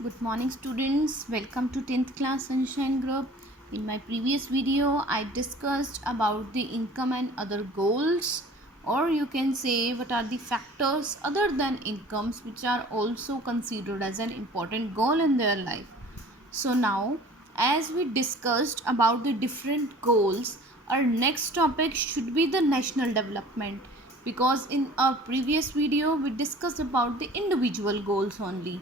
Good morning students, welcome to 10th class Sunshine Group. In my previous video, I discussed about the income and other goals, or you can say what are the factors other than incomes which are also considered as an important goal in their life. So now, as we discussed about the different goals, our next topic should be the national development, because in our previous video we discussed about the individual goals only,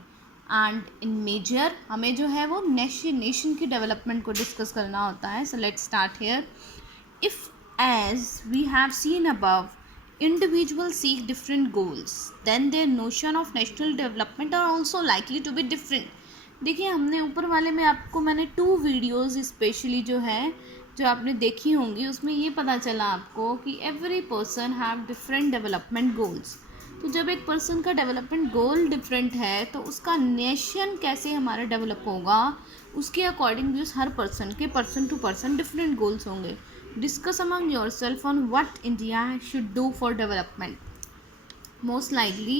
and in major हमें जो है वो nation की development को discuss करना होता है. So let's start here. If as we have seen above individuals seek different goals, then their notion of national development are also likely to be different. देखिए, हमने ऊपर वाले में आपको मैंने 2 वीडियोज़ स्पेशली जो है जो आपने देखी होंगी, उसमें ये पता चला आपको कि every person have different development goals. तो जब एक पर्सन का डेवलपमेंट गोल डिफरेंट है तो उसका नेशन कैसे हमारा डेवलप होगा, उसके अकॉर्डिंग भी हर पर्सन के person to person different goals होंगे. Discuss among yourself on what India should do for development. Most likely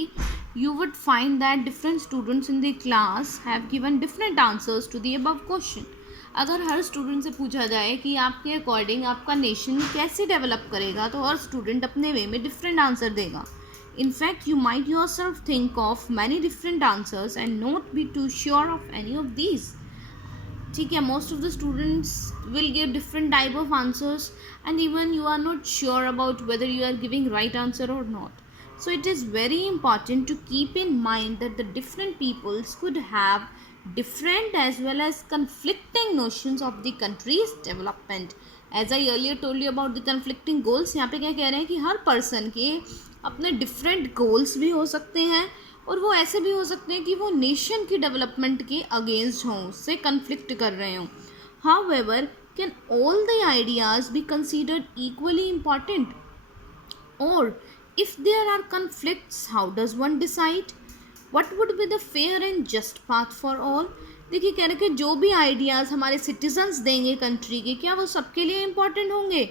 you would find that different students in the class have given different answers to the above question. अगर हर student से पूछा जाए कि आपके according आपका nation कैसे develop करेगा, तो हर स्टूडेंट अपने वे में डिफरेंट आंसर देगा. In fact, you might yourself think of many different answers and not be too sure of any of these. ठीक है, most of the students will give different type of answers and even you are not sure about whether you are giving right answer or not. So it is very important to keep in mind that the different peoples could have different as well as conflicting notions of the country's development. As I earlier told you about the conflicting goals, यहाँ पे क्या कह रहे हैं कि हर person के अपने different goals भी हो सकते हैं और वो ऐसे भी हो सकते हैं कि वो नेशन की डेवलपमेंट के अगेंस्ट हों, उससे कन्फ्लिक्ट कर रहे हों. However, can all the ideas be considered equally important, और if there are conflicts how does one decide what would be the fair and just path for all. देखिए, कह रहे कि जो भी आइडियाज़ हमारे सिटीजन्स देंगे कंट्री के, क्या वो सबके लिए इम्पॉर्टेंट होंगे,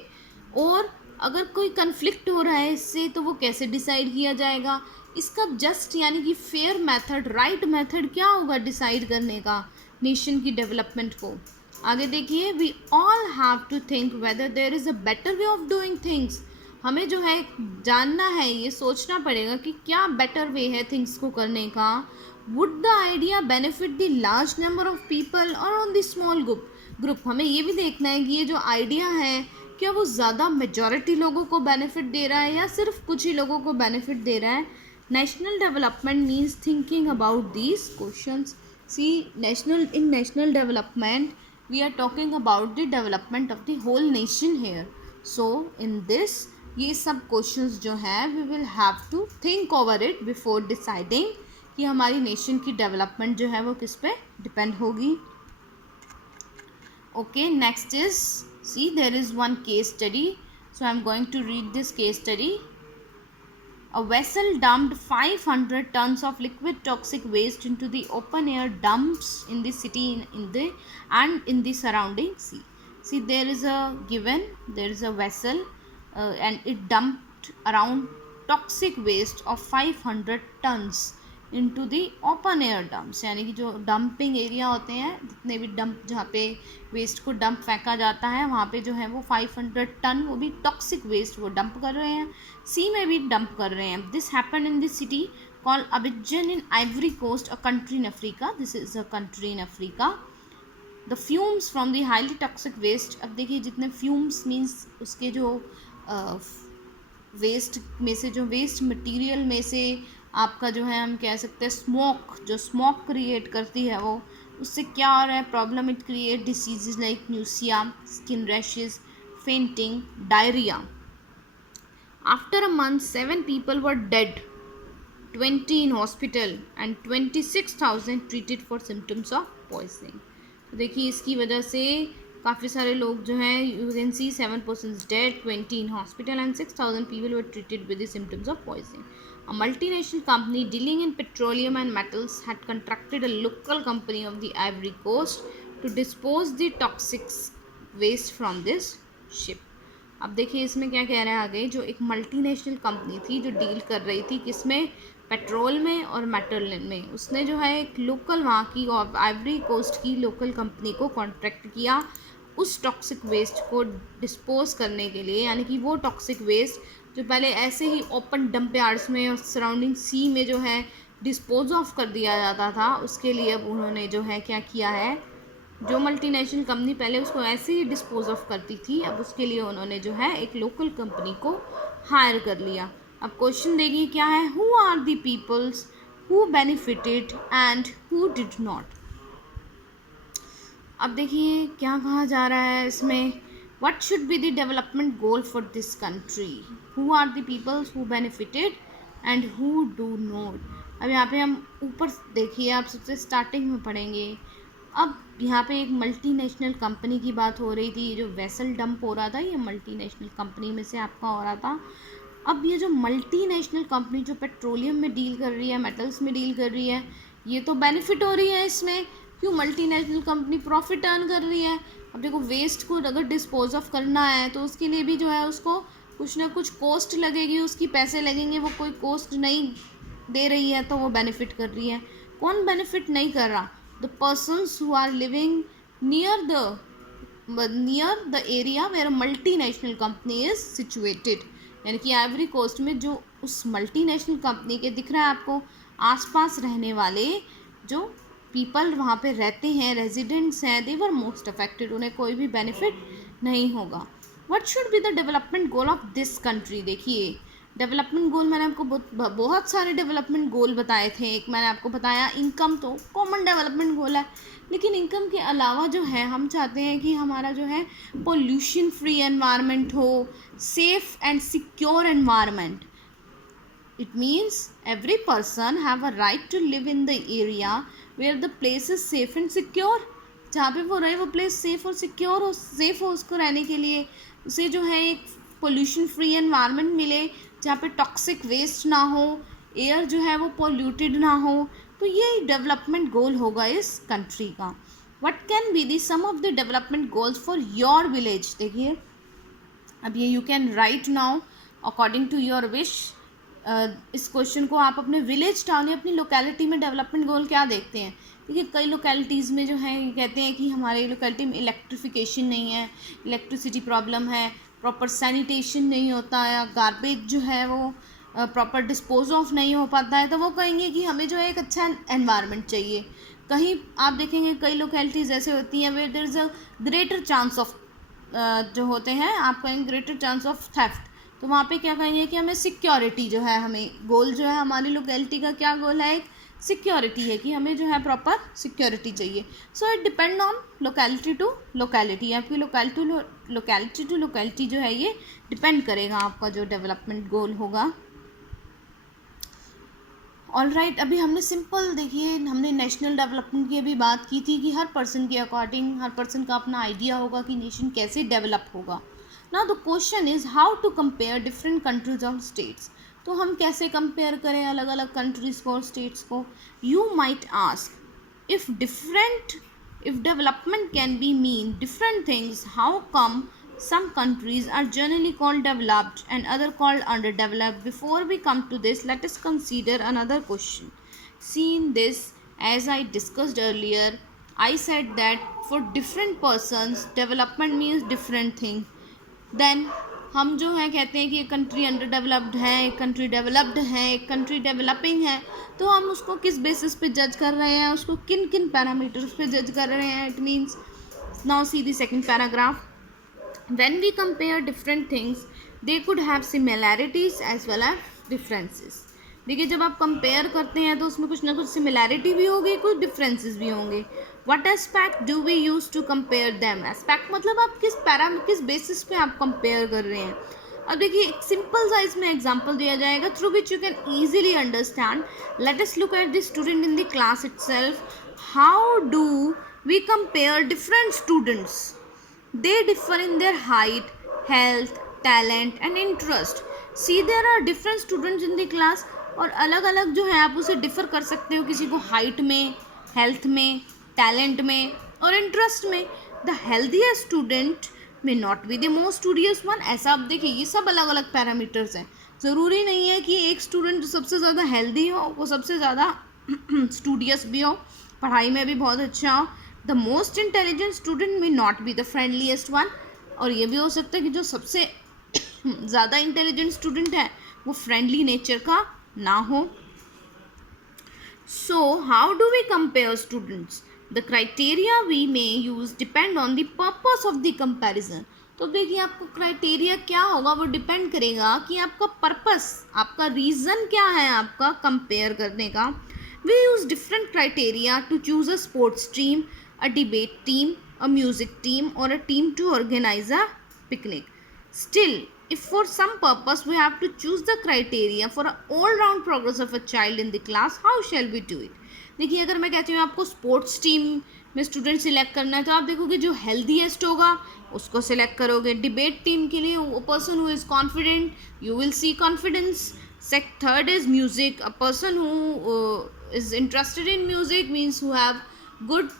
और अगर कोई कन्फ्लिक्ट हो रहा है इससे तो वो कैसे डिसाइड किया जाएगा. इसका जस्ट यानी कि फेयर मेथड, राइट मेथड क्या होगा डिसाइड करने का नेशन की डेवलपमेंट को. आगे देखिए, we all have to think whether there is a better way of doing things. हमें जो है जानना है, ये सोचना पड़ेगा कि क्या बेटर वे है थिंग्स को करने का. Would the idea benefit the large number of people और ऑन द स्मॉल ग्रुप. हमें ये भी देखना है कि ये जो आइडिया है क्या वो ज़्यादा मेजॉरिटी लोगों को बेनिफिट दे रहा है या सिर्फ कुछ ही लोगों को बेनिफिट दे रहा है. National development means thinking about these questions. See, in national development, we are talking about the development of the whole nation here. So, in this, ये सब questions जो हैं, we will have to think over it before deciding कि हमारी nation की development जो है वो किस पे depend होगी. Okay, next is, see, there is one case study. So, I am going to read this case study. A vessel dumped 500 tons of liquid toxic waste into the open air dumps in the city in the surrounding sea. See, there is a vessel and it dumped around toxic waste of 500 tons into the open air dumps, यानी कि जो dumping area होते हैं, जितने भी dump जहाँ पे waste को डंप फेंका जाता है वहाँ पे जो है वो 500 टन वो भी टॉक्सिक वेस्ट वो डंप कर रहे हैं, सी में भी डंप कर रहे हैं. This happened in this city called Abidjan in Ivory Coast, a country in Africa. This is a country in Africa. The fumes from the highly toxic waste. अब देखिए, जितने फ्यूम्स मीन्स उसके जो वेस्ट में से, जो वेस्ट मटेरियल में से आपका जो है हम कह सकते हैं स्मोक, जो स्मोक क्रिएट करती है वो, उससे क्या हो रहा है problem. It create diseases like nausea, skin rashes, fainting, diarrhoea. After a month 7 people were dead, 20 in hospital and 26,000 treated for symptoms of poisoning. तो देखिए, इसकी वजह से काफ़ी सारे लोग जो हैं, you can see 7 persons dead, 20 in hospital and 6,000 people were treated with the symptoms of poisoning. A multinational company dealing in petroleum and metals had contracted a local company of the Ivory Coast to dispose the toxic waste from this ship. अब देखिए इसमें क्या कह रहा है आगे, जो एक मल्टीनेशनल कंपनी थी जो डील कर रही थी किसमें, पेट्रोल में और मेटल में। उसने जो है एक लोकल वहाँ की आइवरी कोस्ट की लोकल कंपनी को कॉन्ट्रैक्ट किया उस टॉक्सिक वेस्ट को डिस्पोज करने के लिए, यानी कि वो टॉक्सिक वेस्ट जो पहले ऐसे ही ओपन डंप यार्ड्स में और सराउंडिंग सी में जो है डिस्पोज ऑफ कर दिया जाता था, उसके लिए अब उन्होंने जो है क्या किया है, जो मल्टीनेशनल कंपनी पहले उसको ऐसे ही डिस्पोज ऑफ करती थी, अब उसके लिए उन्होंने जो है एक लोकल कंपनी को हायर कर लिया। अब क्वेश्चन देखिए क्या है, who are the peoples who benefited and who did not. अब देखिए क्या कहा जा रहा है इसमें, what should be the development goal for this country, who are the peoples who benefited and who do not. अब यहाँ पे हम ऊपर देखिए, आप सबसे स्टार्टिंग में पढ़ेंगे। अब यहाँ पे एक मल्टीनेशनल कंपनी की बात हो रही थी, ये जो वेसल डंप हो रहा था ये मल्टीनेशनल कंपनी में से आपका हो रहा था। अब ये जो मल्टीनेशनल कंपनी जो पेट्रोलियम में डील कर रही है, मेटल्स में डील कर रही है, ये तो बेनिफिट हो रही है इसमें, क्यों, मल्टीनेशनल कंपनी प्रॉफिट अर्न कर रही है। अब देखो वेस्ट को अगर डिस्पोज ऑफ करना है तो उसके लिए भी जो है उसको कुछ ना कुछ कॉस्ट लगेगी, उसकी पैसे लगेंगे, वो कोई कॉस्ट नहीं दे रही है तो वो बेनिफिट कर रही है। कौन बेनिफिट नहीं कर रहा, the persons who are living near the area where multinational company is situated, यानी कि आइवरी कोस्ट में जो उस मल्टीनेशनल कंपनी के दिख रहा है आपको आसपास रहने वाले जो पीपल वहाँ पे रहते हैं, रेजिडेंट्स हैं, दे वर मोस्ट अफेक्टेड, उन्हें कोई भी बेनिफिट नहीं होगा। What should be the development goal of this country. देखिए डेवलपमेंट गोल मैंने आपको बहुत सारे डेवलपमेंट गोल बताए थे। एक मैंने आपको बताया इनकम, तो कॉमन डेवलपमेंट गोल है, लेकिन इनकम के अलावा जो है हम चाहते हैं कि हमारा जो है पोल्यूशन फ्री एनवायरनमेंट हो, safe and secure environment. It means every person have a right to live in the area where the place is safe and secure. जहाँ पे वो रहे वो प्लेस सेफ और सिक्योर हो, सेफ हो उसको रहने के लिए, उसे जो है एक पोल्यूशन फ्री एनवायरनमेंट मिले जहाँ पे टॉक्सिक वेस्ट ना हो, एयर जो है वो पोल्यूटेड ना हो। तो ये डेवलपमेंट गोल होगा इस कंट्री का। What can be the some of the development goals for your village. देखिए अब ये you can write now according to your wish. इस क्वेश्चन को आप अपने विलेज टाउन या अपनी लोकेलिटी में डेवलपमेंट गोल क्या देखते हैं। देखिए कई लोकेलिटीज़ में जो है कहते हैं कि हमारे लोकेलिटी में इलेक्ट्रिफिकेशन नहीं है, इलेक्ट्रिसिटी प्रॉब्लम है, प्रॉपर सैनिटेशन नहीं होता है, गार्बेज जो है वो प्रॉपर डिस्पोज ऑफ नहीं हो पाता है, तो वो कहेंगे कि हमें जो है एक अच्छा एनवायरनमेंट चाहिए। कहीं आप देखेंगे कई लोकेलिटीज़ ऐसे होती हैं where there is a greater chance of जो होते हैं आप कहेंगे ग्रेटर चांस ऑफ थेफ्ट, तो वहाँ पे क्या कहेंगे कि हमें सिक्योरिटी जो है, हमें गोल जो है हमारी लोकेलिटी का क्या गोल है, एक सिक्योरिटी है कि हमें जो है प्रॉपर सिक्योरिटी चाहिए। So it depend on locality to locality, आपकी लोकेलिटी टू लोकेलिटी जो है ये डिपेंड करेगा आपका जो डेवलपमेंट गोल होगा। ऑल राइट, अभी हमने सिंपल देखिए हमने नेशनल डेवलपमेंट की अभी बात की थी कि हर पर्सन के अकॉर्डिंग हर पर्सन का अपना आइडिया होगा कि नेशन कैसे डेवलप होगा। Now the question is how to compare different countries और स्टेट्स। तो हम कैसे कंपेयर करें अलग अलग कंट्रीज़ को और स्टेट्स को। You might ask if development can be mean different things, how come some countries are generally called developed and other called underdeveloped. Before we come to this, let us consider another question. See in this, as I discussed earlier, I said that for different persons development means different thing. Then हम जो है कहते हैं कि एक country under developed है, एक country developed है, एक कंट्री डेवलपिंग है, तो हम उसको किस बेसिस पे जज कर रहे हैं, उसको किन किन पैरामीटर्स पे जज कर रहे हैं। It means now see the second paragraph, when we compare different things they could have similarities as well as differences. देखिए जब आप कंपेयर करते हैं तो उसमें कुछ ना कुछ सिमिलैरिटी भी होगी, कुछ डिफरेंसेस भी होंगे। What aspect do we use to compare them. Aspect मतलब आप किस बेसिस पे आप कंपेयर कर रहे हैं। अब देखिए एक सिंपल सा इसमें एग्जांपल दिया जाएगा through which you can easily understand. Let us look at the student in the class itself. How do we compare different students. They differ in their height, health, talent and interest. See, there are different students in the class और अलग अलग जो है आप उसे differ कर सकते हो, किसी को हाइट में, हेल्थ में, टैलेंट में और इंटरेस्ट में। The healthiest student may not be the most studious one। ऐसा आप देखिए ये सब अलग अलग पैरामीटर्स हैं। ज़रूरी नहीं है कि एक स्टूडेंट जो सबसे ज़्यादा हेल्दी हो वो सबसे ज़्यादा स्टूडियस भी हो, पढ़ाई में भी बहुत अच्छा हो. The most intelligent student may not be the friendliest one. और ये भी हो सकता है कि जो सबसे ज़्यादा इंटेलिजेंट स्टूडेंट है वो फ्रेंडली नेचर का ना हो. So, how do we compare students? The criteria we may use depend on the purpose of the comparison. तो देखिए आपको क्राइटेरिया क्या होगा वो डिपेंड करेगा कि आपका पर्पस, आपका रीज़न क्या है आपका कंपेयर करने का. We use different criteria to choose a sports team, a debate team, a music team और a team to organise a picnic. Still, if for some purpose we have to choose the criteria for a all-round progress of a child in the class, how shall we do it? देखिए अगर मैं कहती हूँ आपको sports team में student select करना है तो आप देखोगे जो हेल्दीएस्ट होगा उसको सिलेक्ट करोगे. डिबेट टीम के लिए वो person who is confident, you will see confidence. Third is music, a person who is interested in music means who have good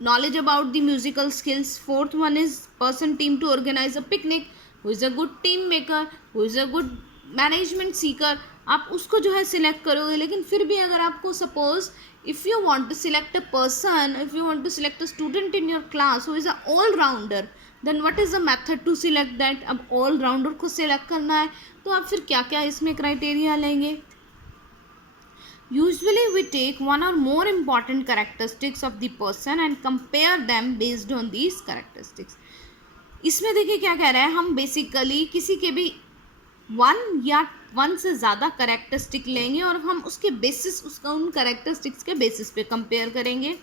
knowledge about the musical skills. Fourth one is person team to organize a picnic, who is a good team maker, who is a good management Sikar. आप उसको जो है select करोगे. लेकिन फिर भी अगर आपको suppose if you want to select a person, if you want to select a student in your class who is a all rounder, then what is the method to select that. अब all rounder को सिलेक्ट करना है तो आप फिर क्या क्या इसमें क्राइटेरिया लेंगे. Usually we take one or more important characteristics of the person and compare them based on these characteristics. इसमें देखिए क्या कह रहा है, हम बेसिकली किसी के भी वन से ज़्यादा करेक्टरिस्टिक लेंगे और हम उसके बेसिस उसका उन करेक्टरिस्टिक्स के बेसिस पे कंपेयर करेंगे.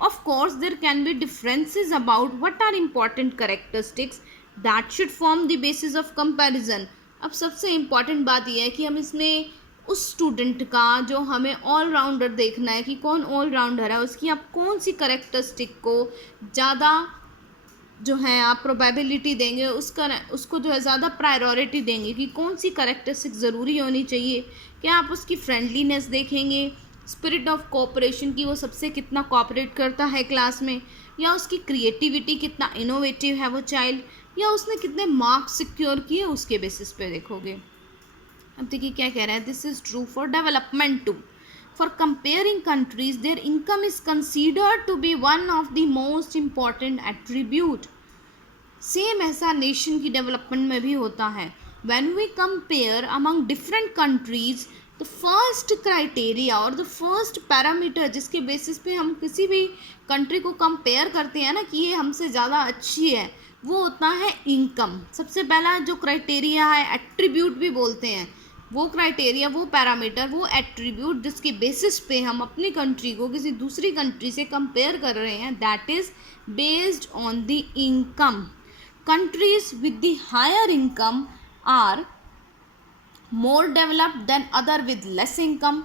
Of course there can be differences about what are important characteristics that should form the basis of comparison. अब सबसे इम्पॉर्टेंट बात यह है कि हम इसमें उस स्टूडेंट का जो हमें ऑलराउंडर देखना है कि कौन ऑलराउंडर है, उसकी आप कौन सी करेक्टरिस्टिक को ज़्यादा जो है आप प्रोबेबिलिटी देंगे, उसको जो है ज़्यादा प्रायोरिटी देंगे कि कौन सी करेक्टरिस्टिक ज़रूरी होनी चाहिए. क्या आप उसकी फ्रेंडलीनेस देखेंगे, स्पिरिट ऑफ कोऑपरेशन की वो सबसे कितना कोऑपरेट करता है क्लास में, या उसकी क्रिएटिविटी कितना इनोवेटिव है वो चाइल्ड, या उसने कितने मार्क्स सिक्योर किए उसके बेसिस पे देखोगे. अब देखिए क्या कह रहा है, this is true for development too. For comparing countries their income is considered to be one of the most important attribute. Same ऐसा नेशन की डेवलपमेंट में भी होता है. When we compare among different countries, the first criteria और the first parameter जिसके basis पे हम किसी भी कंट्री को कंपेयर करते हैं ना कि ये हमसे ज़्यादा अच्छी है, वो होता है इनकम. सबसे पहला जो क्राइटेरिया है, एट्रीब्यूट भी बोलते हैं, वो क्राइटेरिया, वो पैरामीटर, वो एट्रीब्यूट जिसके बेसिस पे हम अपनी कंट्री को किसी दूसरी कंट्री से कंपेयर कर रहे हैं, that is based on the income. Countries with the higher income are more developed than other with less income.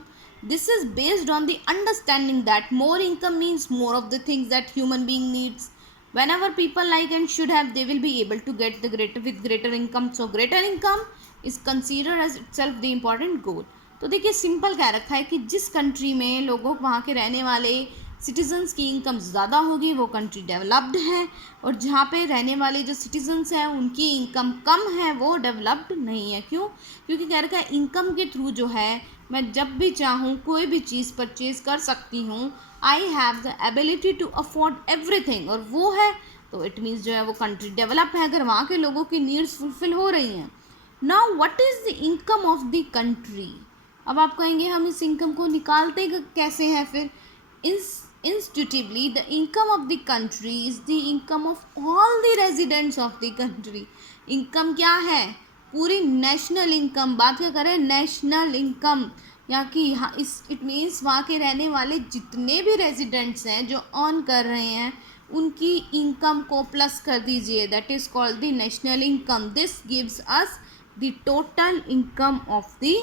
This is based on the understanding that more income means more of the things that human being needs. Whenever people like and should have, they will be able to get the greater income. So greater income is considered as itself the important goal. तो देखिए simple कह रखा है कि जिस country में लोगों वहाँ के रहने वाले सिटीजन्स की इनकम ज़्यादा होगी वो कंट्री डेवलप्ड है, और जहाँ पे रहने वाले जो सिटीजन्स हैं उनकी इनकम कम है वो डेवलप्ड नहीं है. क्यों? क्योंकि कह रखा है इनकम के थ्रू जो है मैं जब भी चाहूँ कोई भी चीज़ परचेज़ कर सकती हूँ. I have the ability to afford everything, और वो है तो इट मीन्स जो है वो कंट्री डेवलप है अगर वहाँ के लोगों की नीड्स फुलफिल हो रही हैं. Now what is the income of the country. अब आप कहेंगे हम इस इनकम को निकालते कैसे हैं फिर. Institutively, the income of the country is the income of all the residents of the country. Income क्या है? पूरी नेशनल इनकम. बात क्या करें? National income. यहाँ की इट मीन्स वहाँ के रहने वाले जितने भी रेजिडेंट्स हैं जो अर्न कर रहे हैं उनकी इनकम को प्लस कर दीजिए. That is called the national income. This gives us the total income of the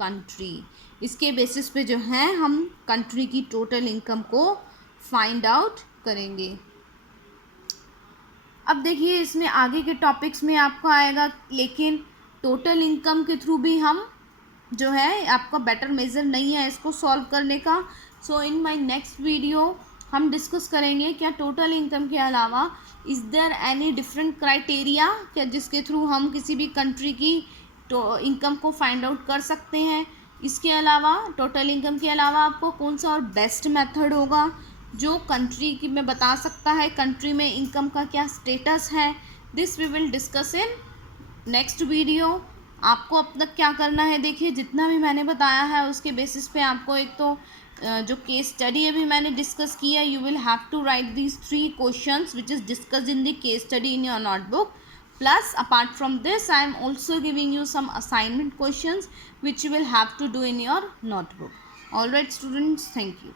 country. इसके बेसिस पे जो है हम कंट्री की टोटल इनकम को फाइंड आउट करेंगे. अब देखिए इसमें आगे के टॉपिक्स में आपको आएगा, लेकिन टोटल इनकम के थ्रू भी हम जो है आपका बेटर मेजर नहीं है इसको सॉल्व करने का. So in my next video हम डिस्कस करेंगे क्या टोटल इनकम के अलावा is there any different criteria क्या जिसके थ्रू हम किसी भी कंट्री की तो इनकम को फाइंड आउट कर सकते हैं। इसके अलावा टोटल इनकम के अलावा आपको कौन सा और बेस्ट मेथड होगा जो कंट्री की में बता सकता है कंट्री में इनकम का क्या स्टेटस है, this we will discuss in next video. आपको अब तक क्या करना है, देखिए जितना भी मैंने बताया है उसके बेसिस पे आपको एक तो जो केस स्टडी अभी मैंने डिस्कस किया, you will have to write these 3 questions which is discussed in the case study in your notebook. Plus, apart from this, I am also giving you some assignment questions which you will have to do in your notebook. All right, students, thank you.